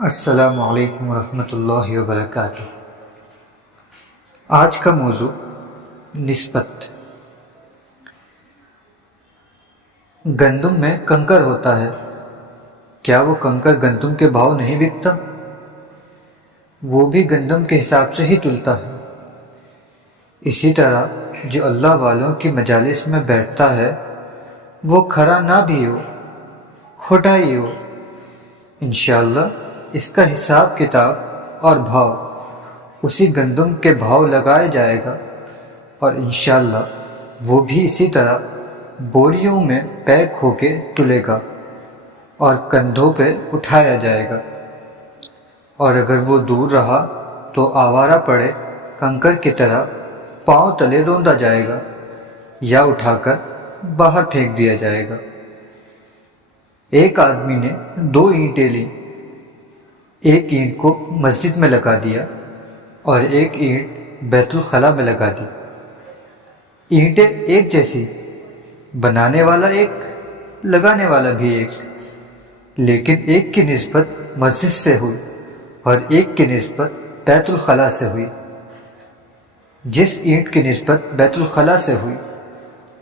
السلام علیکم ورحمۃ اللہ وبرکاتہ۔ آج کا موضوع نسبت۔ گندم میں کنکر ہوتا ہے، کیا وہ کنکر گندم کے بھاؤ نہیں بکتا؟ وہ بھی گندم کے حساب سے ہی تلتا ہے۔ اسی طرح جو اللہ والوں کی مجالس میں بیٹھتا ہے وہ کھرا نہ بھی ہو، کھوٹا ہی ہو، انشاءاللہ اس کا حساب کتاب اور بھاؤ اسی گندم کے بھاؤ لگایا جائے گا، اور انشاءاللہ وہ بھی اسی طرح بوریوں میں پیک ہو کے تلے گا اور کندھوں پہ اٹھایا جائے گا۔ اور اگر وہ دور رہا تو آوارہ پڑے کنکر کی طرح پاؤں تلے روندا جائے گا یا اٹھا کر باہر پھینک دیا جائے گا۔ ایک آدمی نے 2 اینٹیں لیں، ایک اینٹ کو مسجد میں لگا دیا اور ایک اینٹ بیت الخلاء میں لگا دی۔ اینٹیں ایک جیسی، بنانے والا ایک، لگانے والا بھی ایک، لیکن ایک کی نسبت مسجد سے ہوئی اور ایک کی نسبت بیت الخلاء سے ہوئی۔ جس اینٹ کی نسبت بیت الخلاء سے ہوئی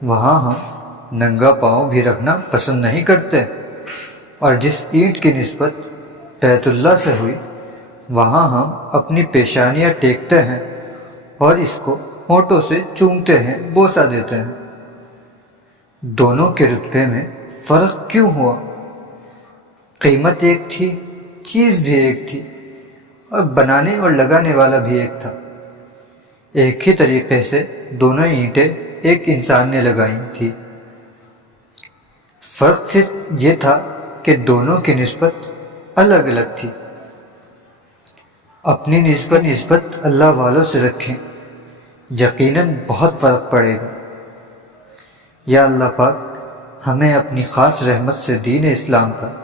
وہاں ہم ننگا پاؤں بھی رکھنا پسند نہیں کرتے، اور جس اینٹ کی نسبت بیت اللہ سے ہوئی وہاں ہم اپنی پیشانیاں ٹیکتے ہیں اور اس کو ہونٹوں سے چومتے ہیں، بوسہ دیتے ہیں۔ دونوں کے رتبے میں فرق کیوں ہوا؟ قیمت ایک تھی، چیز بھی ایک تھی، اور بنانے اور لگانے والا بھی ایک تھا۔ ایک ہی طریقے سے دونوں اینٹیں ایک انسان نے لگائی تھی، فرق صرف یہ تھا کہ دونوں کی نسبت الگ الگ تھی۔ اپنی نسبت اللہ والوں سے رکھیں، یقیناً بہت فرق پڑے گا۔ یا اللہ پاک ہمیں اپنی خاص رحمت سے دین اسلام پر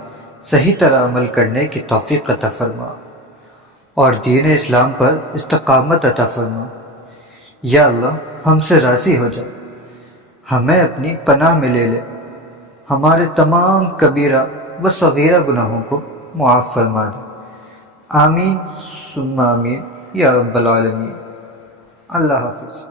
صحیح طرح عمل کرنے کی توفیق عطا فرما اور دین اسلام پر استقامت عطا فرما۔ یا اللہ ہم سے راضی ہو جا، ہمیں اپنی پناہ میں لے لے، ہمارے تمام کبیرہ و صغیرہ گناہوں کو معاف فرما دے۔ آمین ثم آمین یا رب العالمین۔ اللہ حافظ۔